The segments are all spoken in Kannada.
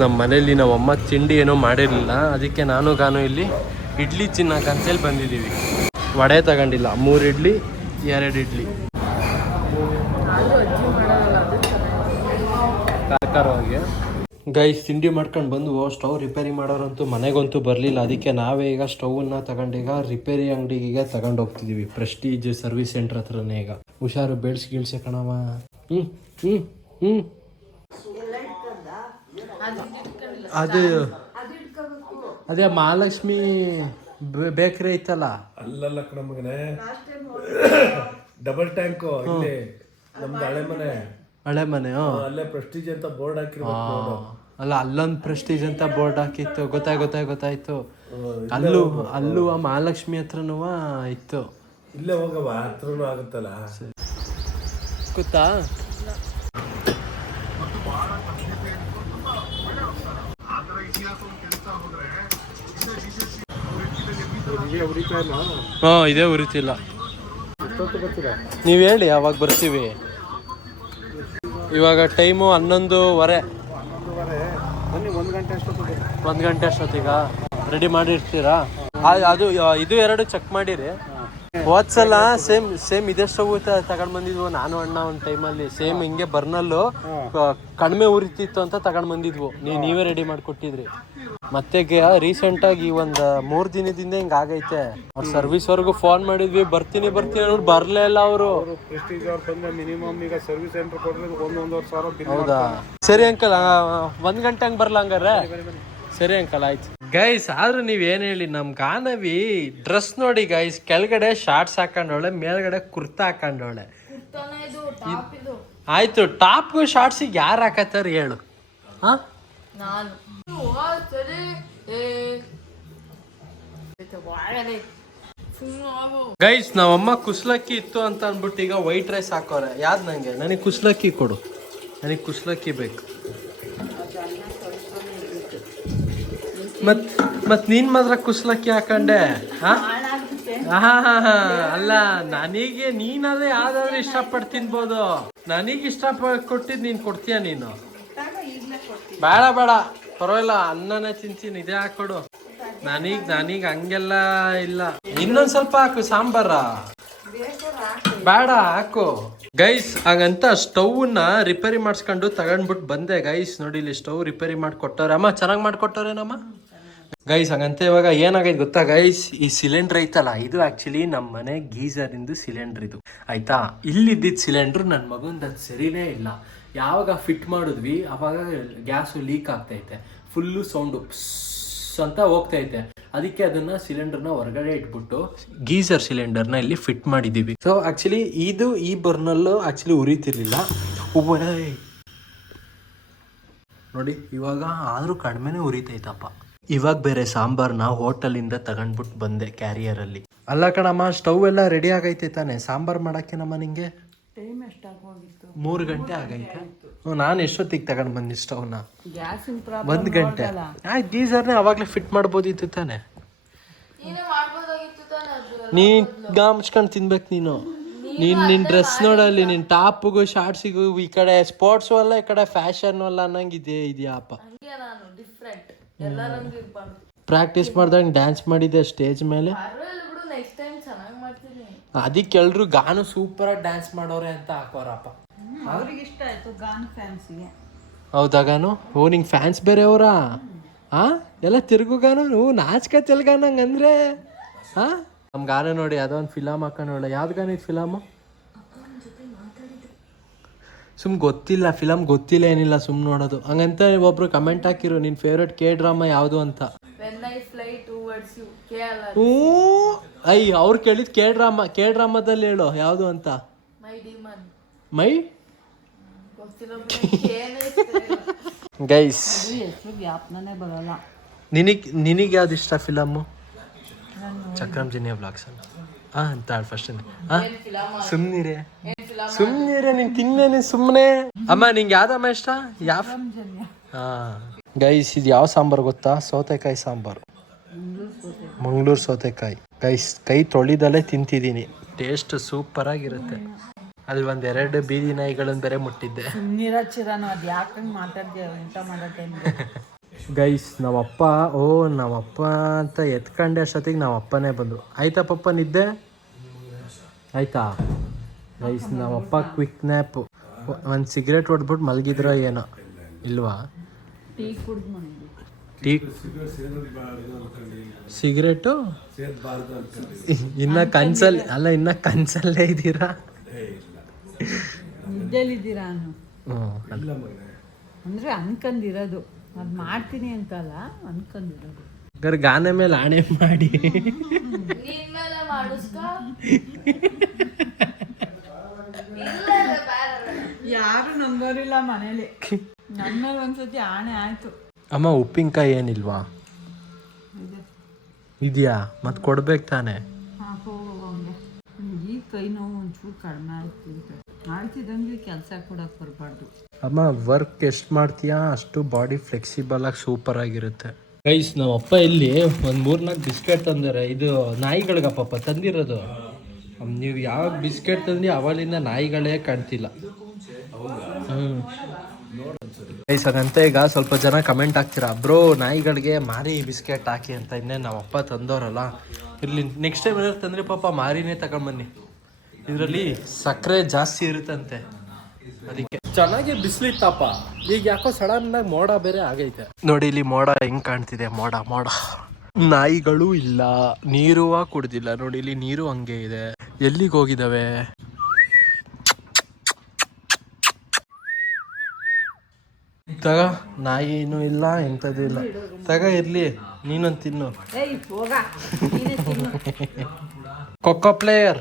ನಮ್ಮ ಮನೇಲಿ ನಮ್ಮ ಅಮ್ಮ ತಿಂಡಿ ಏನೋ ಮಾಡಿರಲಿಲ್ಲ, ಅದಕ್ಕೆ ನಾನು ಇಲ್ಲಿ ಇಡ್ಲಿ ತಿನ್ನಕ್ಕಂತೇಳಿ ಬಂದಿದ್ದೀವಿ. ವಡೆ ತಗೊಂಡಿಲ್ಲ, 3 ಇಡ್ಲಿ 2 ಇಡ್ಲಿ ಖಾರವಾಗಿ. ಗೈಸ್ ತಿಂಡಿ ಮಾಡ್ಕೊಂಡು ಬಂದು ಸ್ಟವ್ ರಿಪೇರಿ ಮಾಡೋರಂತೂ ಮನೆಗಂತೂ ಬರಲಿಲ್ಲ. ಅದಕ್ಕೆ ನಾವೇ ಈಗ ಸ್ಟವ್ನ ತಗೊಂಡೀಗ ರಿಪೇರಿ ಅಂಗಡಿಗೆ ತಗೊಂಡು ಹೋಗ್ತಿದ್ದೀವಿ. ಪ್ರೆಸ್ಟೀಜ್ ಸರ್ವಿಸ್ ಸೆಂಟರ್ ಹತ್ರನೇ. ಈಗ ಹುಷಾರು, ಬೆಳ್ಸಿ ಕಣವ. ಅದು ಅದೇ ಮಹಾಲಕ್ಷ್ಮಿ ಬೇಕರಿ ಐತಲ್ಲ, ಅಲ್ಲಲ್ಲ ಕಣ ಮಗನೇ, ಡಬಲ್ ಟ್ಯಾಂಕ್ ಇಲ್ಲಿ ನಮ್ದು ಹಳೆ ಮನೆ ಅಲ್ಲೇ ಪ್ರೆಸ್ಟೀಜ್ ಅಂತ ಬೋರ್ಡ್ ಹಾಕಿರ್ಬೇಕು. ಅಲ್ಲ, ಅಲ್ಲೊಂದು ಪ್ರೆಸ್ಟೀಜ್ ಅಂತ ಬೋರ್ಡ್ ಹಾಕಿತ್ತು. ಗೊತ್ತಾಯ್ತು. ಅಲ್ಲೂ ಆ ಮಹಾಲಕ್ಷ್ಮಿ ಹತ್ರನೂ ಇತ್ತು. ಇಲ್ಲೇ ಹೋಗವ, ಹತ್ರನೂ ಆಗುತ್ತಲ್ಲ. ಗೊತ್ತಾ? ಇದೇ ಉರಿತಿಲ್ಲ. ನೀವ್ ಹೇಳಿ, ಅವಾಗ ಬರ್ತೀವಿ. ಇವಾಗ ಟೈಮು 11:15. 1 ಗಂಟೆ ಅಷ್ಟೊತ್ತಿಗ ರೆಡಿ ಮಾಡಿರ್ತೀರಾ? ಅದು ಇದು 2 ಚೆಕ್ ಮಾಡಿರಿ. ಹೋದ್ಸಲ ಸೇಮ್ ಇದೇ ಸ್ಟವ್ ತಗೊಂಡ್ ಬಂದಿದ್ವು ನಾನು ಅಣ್ಣ ಒಂದು ಟೈಮಲ್ಲಿ. ಸೇಮ್ ಹಿಂಗೆ ಬರ್ನಲ್ಲು ಕಡಿಮೆ ಉರಿತಿತ್ತು ಅಂತ ತಗೊಂಡ್ ಬಂದಿದ್ವು. ನೀವೇ ರೆಡಿ ಮಾಡಿಕೊಟ್ಟಿದ್ರಿ. ಮತ್ತೆ ರೀಸೆಂಟ್ ಆಗಿ ಒಂದು 3 ದಿನದಿಂದ ಹಿಂಗ ಆಗೈತೆ. ಅವ್ರ ಸರ್ವಿಸ್ ವರ್ಗು ಫೋನ್ ಮಾಡಿದ್ವಿ, ಬರ್ತೀನಿ ಅನ್ನೋರು ಬರ್ಲೇ ಇಲ್ಲ ಅವರು. ಹೌದಾ, ಸರಿ ಅಂಕಲ್, 1 ಗಂಟೆ ಹಂಗೆ ಬರ್ಲ ಹಂಗಾರೆ? ಸರಿ ಅಂಕಲ್, ಆಯ್ತು. ಗೈಸ್ ಆದ್ರೂ ನೀವ್ ಏನ್ ಹೇಳಿ, ನಮ್ ಗಾನವಿ ಡ್ರೆಸ್ ನೋಡಿ ಗೈಸ್, ಕೆಳಗಡೆ ಶಾರ್ಟ್ಸ್ ಹಾಕೊಂಡವಳೆ, ಮೇಲ್ಗಡೆ ಕುರ್ತಾ ಹಾಕೊಂಡವಳೆ. ಆಯ್ತು, ಟಾಪ್ಗೂ ಶಾರ್ಟ್ಸಿಗೆ ಯಾರು ಹಾಕತ್ತಾರ ಹೇಳು? ಗೈಸ್ ನಾವಮ್ಮ ಕುಸ್ಲಕ್ಕಿ ಇತ್ತು ಅಂತ ಅಂದ್ಬಿಟ್ಟು ಈಗ ವೈಟ್ ರೈಸ್ ಹಾಕೋರೆ. ಯಾವ್ದು? ನನಗೆ ಕುಸ್ಲಕ್ಕಿ ಕೊಡು, ನನಗೆ ಕುಸ್ಲಕ್ಕಿ ಬೇಕು. ಮತ್ ನೀನ್ ಮಾತ್ರ ಕುಸ್ಲಕ್ಕಿ ಹಾಕೊಂಡೆ? ಅಲ್ಲ, ನನಗೆ ನೀನದೇ ಯಾವ್ದಾದ್ರು ಇಷ್ಟಪಟ್ಟು ತಿನ್ಬೋದು. ನನಗೆ ಇಷ್ಟಪಟ್ಟಿದ್ ನೀನ್ ಕೊಡ್ತೀಯ? ನೀನು ಬೇಡ ಪರವಾಗಿಲ್ಲ, ಅನ್ನನೇ ತಿಂತೀನಿ, ಇದೇ ಹಾಕೊಡು. ನನಗ್ ಹಂಗೆಲ್ಲ ಇಲ್ಲ. ಇನ್ನೊಂದ್ ಸ್ವಲ್ಪ ಹಾಕು ಸಾಂಬಾರ. ಬೇಡ, ಹಾಕು. ಗೈಸ್ ಹಾಗಂತ ಸ್ಟವ್ನ ರಿಪೇರಿ ಮಾಡಿಸ್ಕೊಂಡು ತಗೊಂಡ್ಬಿಟ್ಟು ಬಂದೆ. ಗೈಸ್ ನೋಡಿ, ಇಲ್ಲಿ ಸ್ಟವ್ ರಿಪೇರಿ ಮಾಡಿಕೊಟ್ಟವ್ರೆ. ಅಮ್ಮ ಚೆನ್ನಾಗಿ ಮಾಡಿಕೊಟ್ಟವ್ರೇನಮ್ಮ? ಗೈಸ್ ಹಾಗಂತ ಇವಾಗ ಏನಾಗೈತೆ ಗೊತ್ತಾ ಗೈಸ್, ಈ ಸಿಲಿಂಡರ್ ಐತಲ್ಲ, ಇದು ಆಕ್ಚುಲಿ ನಮ್ಮ ಮನೆ ಗೀಸರ್ ಇಂದು ಸಿಲಿಂಡರ್ ಇದು, ಆಯ್ತಾ? ಇಲ್ಲಿದ್ದಿದ್ದ ಸಿಲಿಂಡರ್ ನನ್ನ ಮಗಂದು ಅದು ಸರಿನೇ ಇಲ್ಲ. ಯಾವಾಗ ಫಿಟ್ ಮಾಡಿದ್ವಿ ಅವಾಗ ಗ್ಯಾಸು ಲೀಕ್ ಆಗ್ತೈತೆ, ಫುಲ್ಲು ಸೌಂಡು ಅಂತ ಹೋಗ್ತೈತೆ. ಅದಕ್ಕೆ ಅದನ್ನ ಸಿಲಿಂಡರ್ನ ಹೊರಗಡೆ ಇಟ್ಬಿಟ್ಟು ಗೀಸರ್ ಸಿಲಿಂಡರ್ನ ಇಲ್ಲಿ ಫಿಟ್ ಮಾಡಿದೀವಿ. ಸೊ ಆಕ್ಚುಲಿ ಈ ಬರ್ನಲ್ಲು ಆಕ್ಚುಲಿ ಉರಿತಿರ್ಲಿಲ್ಲ ನೋಡಿ. ಇವಾಗ ಆದ್ರೂ ಕಡಿಮೆನೆ ಉರಿತೈತಪ್ಪ. ಇವಾಗ ಬೇರೆ ಸಾಂಬಾರ್ನ ಹೋಟೆಲಿಂದ ತಗೊಂಡ್ಬಿಟ್ಟು ಬಂದೆ ಕ್ಯಾರಿಯರಲ್ಲಿ. ಅಲ್ಲ ಕಣಮ್ಮ, ಸ್ಟವ್ ಎಲ್ಲ ರೆಡಿ ಆಗೈತೆ ತಾನೆ ಸಾಂಬಾರ್ ಮಾಡಕ್ಕೆ? ನಮ್ಮ ನಿಂಗೆ 3 ಗಂಟೆ ಆಗೈತೆ. ನಾನು ಎಷ್ಟೊತ್ತಿಗೆ ತಗೊಂಡ್ ಬಂದಿ ಸ್ಟವ್ನ? 1 ಗಂಟೆ ಆಯ್ತು. ಗೀಸರ್ನೇ ಅವಾಗಲೇ ಫಿಟ್ ಮಾಡ್ಬೋದಿತ್ತು ತಾನೆ? ನೀನ್ ಗಾಮ್ಸ್ಕೊಂಡು ತಿನ್ಬೇಕು ನೀನು. ನಿನ್ ಡ್ರೆಸ್ ನೋಡಲ್ಲಿ, ನಿನ್ ಟಾಪ್ಗೂ ಶಾರ್ಟ್ಸಿಗೂ ಈ ಕಡೆ ಸ್ಪೋರ್ಟ್ಸು ಅಲ್ಲ, ಈ ಕಡೆ ಫ್ಯಾಷನ್ ಅಲ್ಲ ಅನ್ನಂಗಿದೆಯಾ? ಇದೆಯಪ್ಪ, ಪ್ರಾಕ್ಟೀಸ್ ಮಾಡ್ದಾಗ ಡ್ಯಾನ್ಸ್ ಮಾಡಿದ್ದೆ ಸ್ಟೇಜ್ ಮೇಲೆ. ಅದಕ್ಕೆ ಎಲ್ರು ಗಾನು ಸೂಪರ್ ಆಗಿ ಡ್ಯಾನ್ಸ್ ಮಾಡೋರೆ ಅಂತ ಹಾಕೋರಪ್ಪ. ಹೌದಾ ಗಾನು? ಓ, ನಿಂಗೆ ಫ್ಯಾನ್ಸ್ ಬೇರೆ ಅವರಾ? ಎಲ್ಲ ತಿರುಗು ಗಾನು, ನೀವು ನಾಚ್ಕತ್ತಲ್ ಗಾನಂಗೆ ಅಂದ್ರೆ. ನಮ್ ಗಾನ ನೋಡಿ ಅದೊಂದು ಫಿಲಮ್ ಹಾಕೊಂಡೋಳ. ಯಾವ್ದು ಗಾನ ಇದು ಫಿಲಮು? ಗೊತ್ತಿಲ್ಲ, ಫಿಲಮ್ ಗೊತ್ತಿಲ್ಲ, ಏನಿಲ್ಲ, ನೋಡೋದು. ಹಂಗಂತ ಒಬ್ರು ಕಮೆಂಟ್ ಹಾಕಿರು, ನಿನ್ ಫೇವ್ರೆಟ್ ಡ್ರಾಮಾ ಯಾವುದು ಅಂತ. ಅವ್ರು ಕೇಳಿದ್ ಡ್ರಾಮಾದಲ್ಲಿ ಹೇಳು ಯಾವುದು ಅಂತ. ಮೈ ಗೈಸ್, ನಿನಗೆ ಯಾವ್ದು ಇಷ್ಟ ಫಿಲಮ್ಮು? ಚಕ್ರಂ ಜಿನಿಯಾ ಬ್ಲಾಗ್ಸ್ ಅಂತ ಫಸ್ಟ್. ಸುಮ್ನಿರೆ ನೀನ್ ತಿನ್ನೇನೆ ಸುಮ್ಮನೆ. ಅಮ್ಮ ನಿಂಗೆ ಯಾವ್ದಮ್ಮ ಇಷ್ಟ? ಗೈಸ್ ಇದು ಯಾವ ಸಾಂಬಾರು ಗೊತ್ತಾ? ಸೌತೆಕಾಯಿ ಸಾಂಬಾರು, ಮಂಗಳೂರು ಸೌತೆಕಾಯಿ. ಗೈಸ್ ಕೈ ತೊಳಿದಲ್ಲೇ ತಿಂತಿದ್ದೀನಿ, ಟೇಸ್ಟ್ ಸೂಪರ್ ಆಗಿರುತ್ತೆ. ಅಲ್ಲಿ ಒಂದೆರಡು ಬೀದಿ ನಾಯಿಗಳನ್ನ ಬೇರೆ ಮುಟ್ಟಿದ್ದೆ. ಸುಮ್ಮನಿರಚ್ಚಿರಾನು ಅದು ಯಾಕಂಗೆ ಮಾತಾಡ್ತೀಯ ಊಟ ಮಾಡೋ ಟೈಮ್. ಗೈಸ್ ನಮ್ಮಪ್ಪ ನಮ್ಮಪ್ಪ ಅಂತ ಎತ್ಕೊಂಡೆ ಅಷ್ಟೊತ್ತಿಗೆ ನಮ್ಮಪ್ಪನೇ ಬಂದರು. ಆಯ್ತಾ ಪಪ್ಪ ನಿದ್ದೆ ಆಯ್ತಾ? ಗೈಸ್ ನಮ್ಮಪ್ಪ ಕ್ವಿಕ್ ನ್ಯಾಪು. ಒಂದು ಸಿಗರೇಟ್ ಹೊಡೆದ್ಬಿಟ್ಟು ಮಲಗಿದ್ರೋ ಏನೋ ಇಲ್ವಾ? ಟೀ ಕುಡ್ದು ಮನೆಗೆ ಟೀ ಸಿಗರೇಟು ಇನ್ನ ಕನ್ಸಲ್ಲಿ ಅಲ್ಲ, ಇನ್ನ ಕನ್ಸಲ್ಲೇ ಇದ್ದೀರಾ? ನಿದ್ದೆಲಿದ್ದೀರಾ ಅನ್ನು ಹ್ಞೂ ಅಂದರೆ ಅನ್ಕೊಂಡಿರೋದು, ಅದು ಮಾಡ್ತೀನಿ ಅಂತಲ್ಲ ಅನ್ಕೊಂಡಿರೋದು. ಗಾನೆ ಮೇಲೆ ಆಣೆ ಮಾಡಿ ಯಾರು ನಂಬೋರಿಲ್ಲ ಮನೇಲಿ. ನನ್ನ ಮೇಲೆ ಒಂದ್ಸತಿ ಆಣೆ ಆಯ್ತು. ಅಮ್ಮ ಉಪ್ಪಿನಕಾಯಿ ಏನಿಲ್ವಾ? ಇದೆಯಾ? ಮತ್ತೆ ಕೊಡ್ಬೇಕು ತಾನೆ. ಈ ಕೈ ನೋವು ಒಂಚೂರು ಕಡಿಮೆ ಆಯ್ತು. ಮಾಡ್ತಿದ್ದಂಗೆ ಕೆಲಸ ಕೊಡಕ್ಕೆ ಬರಬಾರ್ದು. ಅಮ್ಮ ವರ್ಕ್ ಎಷ್ಟು ಮಾಡ್ತೀಯಾ ಅಷ್ಟು ಬಾಡಿ ಫ್ಲೆಕ್ಸಿಬಲ್ ಆಗಿ ಸೂಪರ್ ಆಗಿರುತ್ತೆ. ಗೈಸ್ ನಮ್ಮಪ್ಪ ಇಲ್ಲಿ ಒಂದು 3-4 ಬಿಸ್ಕೆಟ್ ತಂದರೆ. ಇದು ನಾಯಿಗಳಿಗ ಪಾಪ ತಂದಿರೋದು. ನೀವು ಯಾವ ಬಿಸ್ಕೆಟ್ ತಂದು ಅವಲಿಂದ ನಾಯಿಗಳೇ ಕಾಣ್ತಿಲ್ಲ. ಗೈಸ್ ಹಾಗಂತ ಈಗ ಸ್ವಲ್ಪ ಜನ ಕಮೆಂಟ್ ಹಾಕ್ತೀರಾ, ಬ್ರೋ ನಾಯಿಗಳಿಗೆ ಮಾರಿ ಬಿಸ್ಕೆಟ್ ಹಾಕಿ ಅಂತ. ಇನ್ನೇನು ನಮ್ಮಪ್ಪ ತಂದವರಲ್ಲ, ಇರಲಿ ನೆಕ್ಸ್ಟ್ ಟೈಮ್ ಏನಾದ್ರು ತಂದರೆ ಪಾಪ ಮಾರಿನೇ ತಗೊಂಬನ್ನಿ. ಇದರಲ್ಲಿ ಸಕ್ಕರೆ ಜಾಸ್ತಿ ಇರುತ್ತಂತೆ, ಅದಕ್ಕೆ. ಚೆನ್ನಾಗಿ ಬಿಸಿಲಿತ್ತಪ್ಪ, ಈಗ ಯಾಕೋ ಸಡನ್ ಆಗಿ ಮೋಡ ಬೇರೆ ಆಗೈತೆ. ನೋಡಿ ಇಲ್ಲಿ ಮೋಡ ಹೆಂಗ್ ಕಾಣ್ತಿದೆ. ಮೋಡ ನಾಯಿಗಳು ಇಲ್ಲ, ನೀರು ಕುಡ್ದಿಲ್ಲ. ನೋಡಿ ಇಲ್ಲಿ ನೀರು ಹಂಗೆ ಇದೆ. ಎಲ್ಲಿಗೆ ಹೋಗಿದಾವೆ? ತಗ ನಾಯಿನೂ ಇಲ್ಲ, ಎಂಥದ್ದು ಇಲ್ಲ. ತಗ ಇರ್ಲಿ, ನೀನೊಂದು ತಿನ್ನು. ಕೊಕ್ಕೋ ಪ್ಲೇಯರ್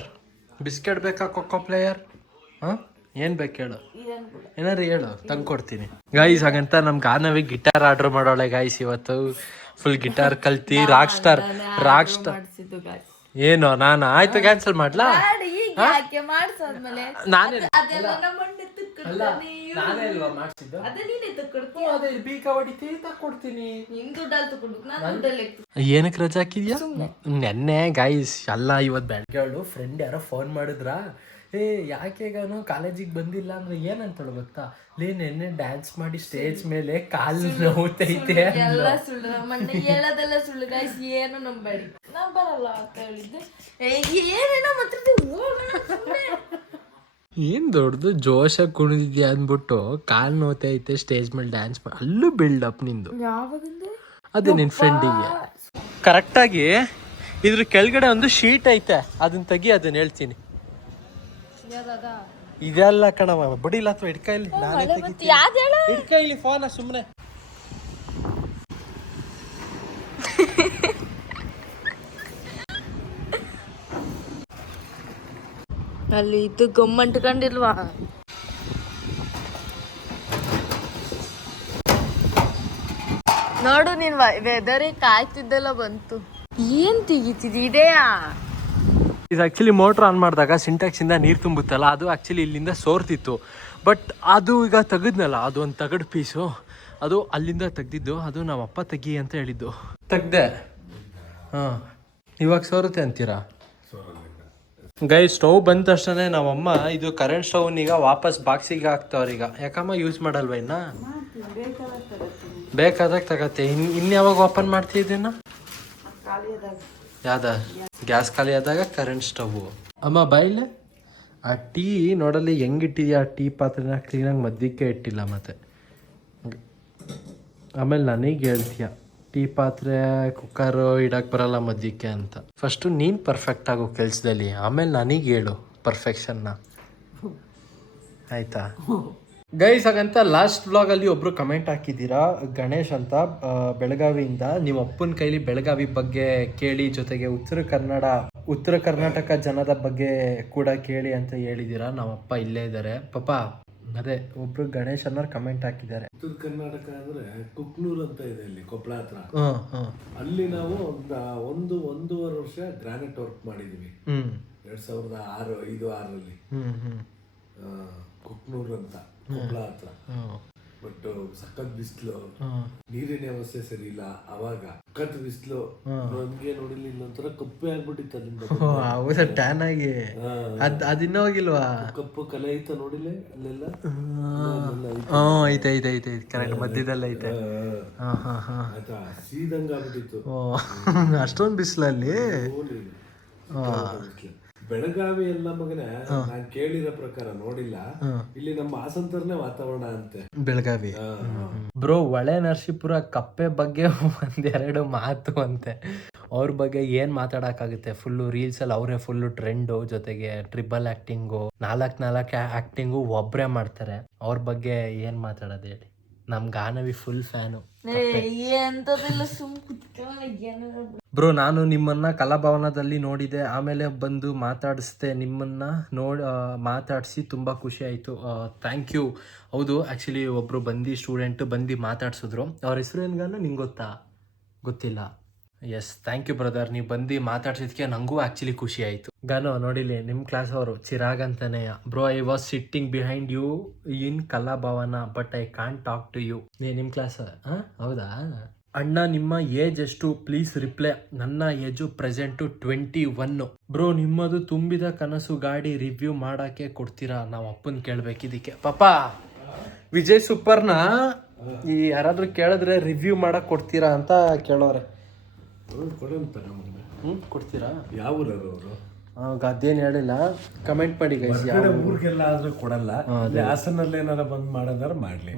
ಬಿಸ್ಕೆಟ್ ಬೇಕಾ? ಕೊಕ್ಕೋ ಪ್ಲೇಯರ್ ಏನು ಬೇಕು ಹೇಳು, ಏನಾರು ಹೇಳು, ತಂದು ಕೊಡ್ತೀನಿ. ಗಾಯ್ಸ್ ಹಾಗಂತ ನಮ್ ಗಾನವಿ ಗಿಟಾರ್ ಆರ್ಡರ್ ಮಾಡೋಳೆ ಗಾಯ್ಸ್. ಇವತ್ತು ಫುಲ್ ಗಿಟಾರ್ ಕಲ್ತಿ ರಾಕ್ ಸ್ಟಾರ್ ಏನು ನಾನು ಆಯ್ತು ಕ್ಯಾನ್ಸಲ್ ಮಾಡ್ಲಾ? ನಾನೇ ಅಲ್ವಾ ಮಾಡ್ಸಿದ್ದು? ಏನಕ್ಕೆ ರಜಾ ಹಾಕಿದ್ಯಾ? ನೆನ್ನೆ ಗಾಯ್ಸ್ ಅಲ್ಲ, ಇವತ್ತು ಬೆಳಗ್ಗೆ ಫ್ರೆಂಡ್ ಯಾರೋ ಫೋನ್ ಮಾಡಿದ್ರ, ಯಾಕೆಗಾನು ಕಾಲೇಜಿಗೆ ಬಂದಿಲ್ಲ ಅಂದ್ರೆ ಏನಂತಳು ಗೊತ್ತಾ? ನೆನ್ನೆ ಡ್ಯಾನ್ಸ್ ಮಾಡಿ ಸ್ಟೇಜ್ ಮೇಲೆ ಕಾಲು ನೋವುತ್ತೈತೆ. ಹೇಳೋದೆಲ್ಲ ಸುಳ್ಳು ಗಾಯ್ಸ್, ಏನು ನಂಬೇಡಿ. ನಾ ಬರಲ್ಲ ಅಂತ ಹೇಳಿದ್ದೆ, ಏನೇನೋ ಏನ್ ದೊಡ್ಡದು ಜೋಶಾಗಿ ಕುಣಿದಿದ್ಯಾ ಅಂದ್ಬಿಟ್ಟು ಕಾಲು ನೋವುತ್ತೈತೆ ಸ್ಟೇಜ್ ಮೇಲೆ ಡ್ಯಾನ್ಸ್ ಮಾಡಿ, ಅಲ್ಲೂ ಬಿಲ್ಡಪ್ ನಿಂದು. ಅದೇ ನಿನ್ ಫ್ರೆಂಡಿಗೆ ಕರೆಕ್ಟಾಗಿ ಇದ್ರ ಕೆಳಗಡೆ ಒಂದು ಶೀಟ್ ಐತೆ, ಅದನ್ನ ತೆಗಿ, ಅದನ್ನ ಹೇಳ್ತೀನಿ. ಇದೆಲ್ಲ ಕಣವ ಬಡಿಲ್ಲ ಅಥವಾ ಹಿಡ್ಕೈಲಿ, ನಾನೇ ತೆಗಿತೀನಿ. ಹಿಡ್ಕೈಲಿ ಫೋನ ಸುಮ್ಮನೆ. ಅಲ್ಲಿ ಇದು ಗಮ್ಮಂಟ್ಕೊಂಡಿಲ್ವಾ? ನೋಡು ನೀನ್ ವೆದರೇ ಕಾಯ್ತಿದ್ದೆಲ್ಲ ಬಂತು. ಏನ್ ತೆಗಿತಿದ್ ಇದೆಯಾ? ಇದು ಆ್ಯಕ್ಚುಲಿ ಮೋಟ್ರ್ ಆನ್ ಮಾಡಿದಾಗ ಸಿಂಟ್ಯಾಕ್ಸಿಂದ ನೀರು ತುಂಬುತ್ತಲ್ಲ, ಅದು ಆ್ಯಕ್ಚುಲಿ ಇಲ್ಲಿಂದ ಸೋರ್ತಿತ್ತು. ಬಟ್ ಅದು ಈಗ ತೆಗೆದ್ನಲ್ಲ, ಅದು ಒಂದು ತಗಡು ಪೀಸು, ಅದು ಅಲ್ಲಿಂದ ತೆಗ್ದಿದ್ದು. ಅದು ನಮ್ಮಪ್ಪ ತೆಗಿ ಅಂತ ಹೇಳಿದ್ದು, ತೆಗ್ದೆ. ಹಾಂ, ಇವಾಗ ಸೋರುತ್ತೆ ಅಂತೀರಾ? ಗೈ ಸ್ಟವ್ ಬಂದ ತಕ್ಷಣ ನಮ್ಮಮ್ಮ ಇದು ಕರೆಂಟ್ ಸ್ಟವ್ನೀಗ ವಾಪಸ್ ಬಾಕ್ಸಿಗೆ ಹಾಕ್ತವ್ರೀಗ. ಯಾಕಮ್ಮ ಯೂಸ್ ಮಾಡಲ್ವ ಇನ್ನ? ಬೇಕಾದಾಗ ತಗತ್ತೆ. ಇನ್ಯಾವಾಗ ಓಪನ್ ಮಾಡ್ತಿದ್ದೀನ? ಯಾವ್ದ ಗ್ಯಾಸ್ ಖಾಲಿ ಆದಾಗ ಕರೆಂಟ್ ಸ್ಟವ್. ಅಮ್ಮ ಬಾಯಿಲೆ ಆ ಟೀ ನೋಡಲ್ಲಿ ಹೆಂಗಿಟ್ಟಿದ್ಯಾ? ಆ ಟೀ ಪಾತ್ರೆನ ಕ್ಲೀನಾಗಿ ಮಧ್ಯಕ್ಕೆ ಇಟ್ಟಿಲ್ಲ. ಮತ್ತೆ ಆಮೇಲೆ ನನಗೆ ಹೇಳ್ತೀಯ ಟೀ ಪಾತ್ರೆ ಕುಕ್ಕರು ಇಡಕ್ಕೆ ಬರಲ್ಲ ಮಧ್ಯಕ್ಕೆ ಅಂತ. ಫಸ್ಟು ನೀನು ಪರ್ಫೆಕ್ಟ್ ಆಗೋ ಕೆಲಸದಲ್ಲಿ, ಆಮೇಲೆ ನನಗೆ ಹೇಳು ಪರ್ಫೆಕ್ಷನ್ನ, ಆಯಿತಾ? ಗೈಸ್ ಹಾಗಂತ ಲಾಸ್ಟ್ ವ್ಲಾಗಲ್ಲಿ ಒಬ್ಬರು ಕಮೆಂಟ್ ಹಾಕಿದ್ದೀರಾ, ಗಣೇಶ್ ಅಂತ ಬೆಳಗಾವಿಯಿಂದ. ನಿಮ್ಮ ಅಪ್ಪನ ಕೈಲಿ ಬೆಳಗಾವಿ ಬಗ್ಗೆ ಕೇಳಿ, ಜೊತೆಗೆ ಉತ್ತರ ಕರ್ನಾಟಕ ಜನದ ಬಗ್ಗೆ ಕೂಡ ಕೇಳಿ ಅಂತ ಹೇಳಿದ್ದೀರಾ. ನಮ್ಮಪ್ಪ ಇಲ್ಲೇ ಇದ್ದಾರೆ ಪಾಪ. ಅದೇ ಒಬ್ರು ಗಣೇಶ್ ಅನ್ನೋರು ಕಮೆಂಟ್ ಹಾಕಿದ್ದಾರೆ. ಉತ್ತರ ಕರ್ನಾಟಕ ಅಂದ್ರೆ ಕುಕ್ನೂರ್ ಅಂತ ಇದೆ ಇಲ್ಲಿ ಕೊಪ್ಪಳ ಹತ್ರ. ಅಲ್ಲಿ ನಾವು ಒಂದೂವರೆ ವರ್ಷ ಗ್ರಾನೈಟ್ ವರ್ಕ್ ಮಾಡಿದೀವಿ 2006-5-6ರಲ್ಲಿ. ಕುಕ್ನೂರ್ ಅಂತ ಕೊಪ್ಪಳ ಹತ್ರ. ಬಟ್ ಸಖತ್ ಬಿಸಿಲು, ನೀರಿನ ವ್ಯವಸ್ಥೆ ಸರಿ ಇಲ್ಲ. ಅವಾಗ ಸಖತ್ ಬಿಸಿಲು ನನ್ಗೆ ನೋಡಿಲ್ಲ ಇಲ್ಲೊಂಥರ ಕಪ್ಪೆ ಆಗ್ಬಿಟ್ಟಿತ್ತು ಅಲ್ಲಿಂದ ಹೌದಾ ಟ್ಯಾನ್ ಆಗಿ ಅದಿನ್ನೂ ಹೋಗಿಲ್ವಾ? ಕಪ್ಪು ಕಲೆ ಐತ ನೋಡಿಲ್ಲ ಅಲ್ಲೆಲ್ಲ ಐತೆ ಐತೆ ಐತೆ ಕರೆಕ್ಟ್ ಮಧ್ಯದಲ್ಲಿ ಐತೆ. ಆಯ್ತಾ ಸೀದಂಗ ಆಗ್ಬಿಟ್ಟಿತ್ತು. ಅಷ್ಟೊಂದು ಬಿಸಿಲಲ್ಲಿ ಬೆಳಗಾವಿ ಎಲ್ಲ ಮಗನೇ ನಾನ್ ಕೇಳಿರೋ ಪ್ರಕಾರ ನೋಡಿಲ್ಲ, ಇಲ್ಲಿ ನಮ್ಮ ಹಾಸನತರನೇ ವಾತಾವರಣ ಅಂತೆ ಬೆಳಗಾವಿ. ಬ್ರೋ ಹೊಳೆ ನರಸೀಪುರ ಕಪ್ಪೆ ಬಗ್ಗೆ ಒಂದೆರಡು ಮಾತು ಅಂತೆ. ಅವ್ರ ಬಗ್ಗೆ ಏನ್ ಮಾತಾಡಕ್ಕಾಗುತ್ತೆ? ಫುಲ್ಲು ರೀಲ್ಸ್ ಅಲ್ಲಿ ಅವರೇ ಫುಲ್ಲು ಟ್ರೆಂಡು, ಜೊತೆಗೆ ಟ್ರಿಬಲ್ ಆಕ್ಟಿಂಗು, ನಾಲ್ಕು ಆಕ್ಟಿಂಗು ಒಬ್ರೇ ಮಾಡ್ತಾರೆ. ಅವ್ರ ಬಗ್ಗೆ ಏನ್ ಮಾತಾಡೋದು ಹೇಳಿ? ನಮ್ ಗಾನವಿ ಫುಲ್ ಫ್ಯಾನು. ಬ್ರೋ ನಾನು ನಿಮ್ಮನ್ನ ಕಲಾಭವನದಲ್ಲಿ ನೋಡಿದೆ, ಆಮೇಲೆ ಬಂದು ಮಾತಾಡಿಸ್ದೆ. ನಿಮ್ಮನ್ನ ಮಾತಾಡಿಸಿ ತುಂಬಾ ಖುಷಿ ಆಯ್ತು. Thank you. ಹೌದು, ಆಕ್ಚುಲಿ ಒಬ್ರು ಬಂದು ಸ್ಟೂಡೆಂಟ್ ಬಂದು ಮಾತಾಡ್ಸಿದ್ರು. ಅವ್ರ ಹೆಸರು ಏನ್ಗಾನ ನಿಂಗೆ ಗೊತ್ತಾ? ಗೊತ್ತಿಲ್ಲ. Yes, thank you brother. ನೀವು ಬಂದು ಮಾತಾಡ್ಸಿದ್ಕೆ ನನಗೂ ಆ್ಯಕ್ಚುಲಿ ಖುಷಿ ಆಯಿತು. ಗಾನೋ ನೋಡಿಲಿ ನಿಮ್ಮ ಕ್ಲಾಸ್ ಅವರು ಚಿರಾಗ್ ಅಂತಾನೆ. Bro I was sitting behind you in Kalabhavana but I can't talk to you. ನಿಮ್ಮ ಕ್ಲಾಸ್? ಹೌದಾ? ಅಣ್ಣ ನಿಮ್ಮ ಏಜ್ ಎಷ್ಟು ಪ್ಲೀಸ್ ರಿಪ್ಲೈ. ನನ್ನ ಏಜು ಪ್ರೆಸೆಂಟು 21. ಬ್ರೋ ನಿಮ್ಮದು ತುಂಬಿದ ಕನಸು ಗಾಡಿ ರಿವ್ಯೂ ಮಾಡೋಕ್ಕೆ ಕೊಡ್ತೀರಾ? ನಾವು ಅಪ್ಪನ ಕೇಳಬೇಕಿದ್ದಕ್ಕೆ. ಪಾಪಾ ವಿಜಯ್ ಸೂಪರ್ನ ಈ ಯಾರಾದರೂ ಕೇಳಿದ್ರೆ ರಿವ್ಯೂ ಮಾಡಕ್ಕೆ ಕೊಡ್ತೀರಾ ಅಂತ ಕೇಳೋರೆ. ಕೊಡ್ತೀರಾ? ಯಾವ ಊರವರು ಅವರು? ಅದೇನು ಹೇಳಿಲ್ಲ, ಕಮೆಂಟ್ ಮಾಡಿ ಗೈಸ್. ಊರಿಗೆಲ್ಲ ಆದ್ರೂ ಕೊಡಲ್ಲ, ಹಾಸನಲ್ಲಿ ಏನಾರ ಬಂದ್ ಮಾಡೋದಾರ ಮಾಡ್ಲಿ.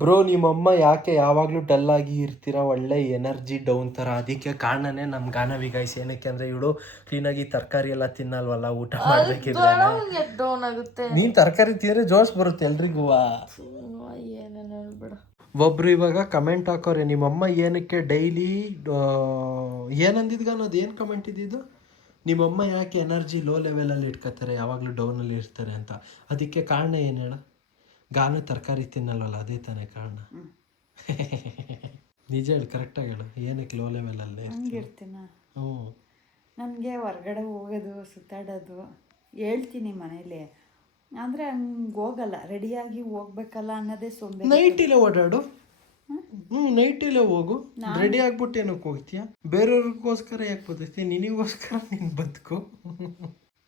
ಬ್ರೋ ನಿಮ್ಮಮ್ಮ ಯಾಕೆ ಯಾವಾಗ್ಲೂ ಡಲ್ ಆಗಿ ಇರ್ತೀರಾ? ಒಳ್ಳೆ ಎನರ್ಜಿ ಡೌನ್ ತರ. ಅದಕ್ಕೆ ಕಾರಣನೇ ನಮ್ ಗಾನವಿ ಗೈಸ್. ಏನಕ್ಕೆ ಅಂದ್ರೆ ಇವಳು ಕ್ಲೀನಾಗಿ ತರಕಾರಿ ಎಲ್ಲ ತಿನ್ನಲ್ವಲ್ಲ, ಊಟ ಮಾಡ್ಬೇಕಿದ್ರೆ. ನೀನ್ ತರಕಾರಿ ತಿಂದ್ರೆ ಜೋಶ್ ಬರುತ್ತೆ ಎಲ್ರಿಗೂ. ಒಬ್ರು ಇವಾಗ ಕಮೆಂಟ್ ಹಾಕೋರೆ, ನಿಮ್ಮಮ್ಮ ಏನಕ್ಕೆ ಡೈಲಿ ಏನಂದಿದ್ಗ ಅನ್ನೋದು ಏನು ಕಮೆಂಟ್ ಇದ್ದಿದ್ದು? ನಿಮ್ಮಮ್ಮ ಯಾಕೆ ಎನರ್ಜಿ ಲೋ ಲೆವೆಲಲ್ಲಿ ಇಟ್ಕೋತಾರೆ, ಯಾವಾಗಲೂ ಡೌನಲ್ಲಿ ಇರ್ತಾರೆ ಅಂತ. ಅದಕ್ಕೆ ಕಾರಣ ಏನು ಹೇಳ? ಗಾನ ತರಕಾರಿ ತಿನ್ನಲ್ವಲ್ಲ, ಅದೇ ತಾನೇ ಕಾರಣ. ನಿಜ ಹೇಳಿ, ಕರೆಕ್ಟಾಗಿ ಹೇಳು. ಏನಕ್ಕೆ ಲೋ ಲೆವೆಲಲ್ಲಿ ಇರ್ತೀನ? ನನಗೆ ಹೊರ್ಗಡೆ ಹೋಗೋದು, ಸುತ್ತಾಡೋದು ಹೇಳ್ತೀನಿ ಮನೇಲಿ, ಅಂದರೆ ಹಂಗೆ ಹೋಗಲ್ಲ. ರೆಡಿಯಾಗಿ ಹೋಗ್ಬೇಕಲ್ಲ ಅನ್ನೋದೇ ಸೊಂಬೆ. ನೈಟಿಲ್ಲೇ ಓಡಾಡು. ನೈಟಿಲ್ಲೇ ಹೋಗು. ರೆಡಿ ಆಗ್ಬಿಟ್ಟು ಏನಕ್ಕೆ ಹೋಗ್ತೀಯ? ಬೇರೆಯವ್ರಿಗೋಸ್ಕರ ಯಾಕೆ ಬದುಕ್ತೀಯ? ನಿನಗೋಸ್ಕರ ನೀನು ಬದುಕು.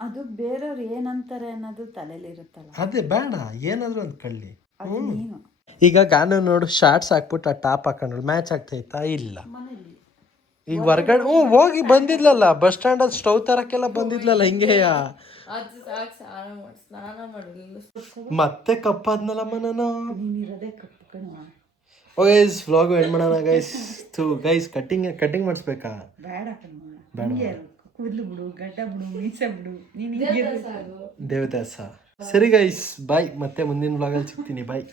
ಅದು ಬೇರೆಯವ್ರು ಏನಂತಾರೆ ಅನ್ನೋದು ತಲೆಯಲ್ಲಿರುತ್ತಲ್ಲ. ಅದೇ ಬೇಡ, ಏನಾದರೂ ಒಂದು ಕಳ್ಳಿ. ಅದು ನೀನು ಈಗ ಗಾನ ನೋಡು, ಶಾರ್ಟ್ಸ್ ಹಾಕ್ಬಿಟ್ಟು ಆ ಟಾಪ್ ಹಾಕೊಂಡ್ರು ಮ್ಯಾಚ್ ಆಗ್ತೈತಾ? ಇಲ್ಲ. ಈಗ ಹೊರ್ಗಡೆ ಹೋಗಿ ಬಂದಿದ್ಲಲ್ಲ, ಬಸ್ ಸ್ಟ್ಯಾಂಡ್ ಅಲ್ಲಿ ಸ್ಟವ್ ತರಕ್ಕೆಲ್ಲ ಬಂದಿದ್ಲಲ್ಲ, ಹಿಂಗೆಯ ಮತ್ತೆ ಕಪ್ಪಾದ್ನಲ್ಲಮ್ಮ ನಾನು. ಗೈಸ್ ವ್ಲಾಗ್ ಎಂಡ್ ಮಾಡೋಣ ಗೈಸ್. ಗೈಸ್ ಕಟಿಂಗ್ ಮಾಡಿಸ್ಬೇಕಾ? ಬೇಡ, ಕೂದಲು ಬಿಡು, ಗಡ್ಡ ಬಿಡು, ಮೀಸೆ ಬಿಡು, ದೇವದಾಸ. ಸರಿ ಗೈಸ್, ಬಾಯ್. ಮತ್ತೆ ಮುಂದಿನ ವ್ಲಾಗಲ್ಲಿ ಸಿಗ್ತೀನಿ. ಬಾಯ್.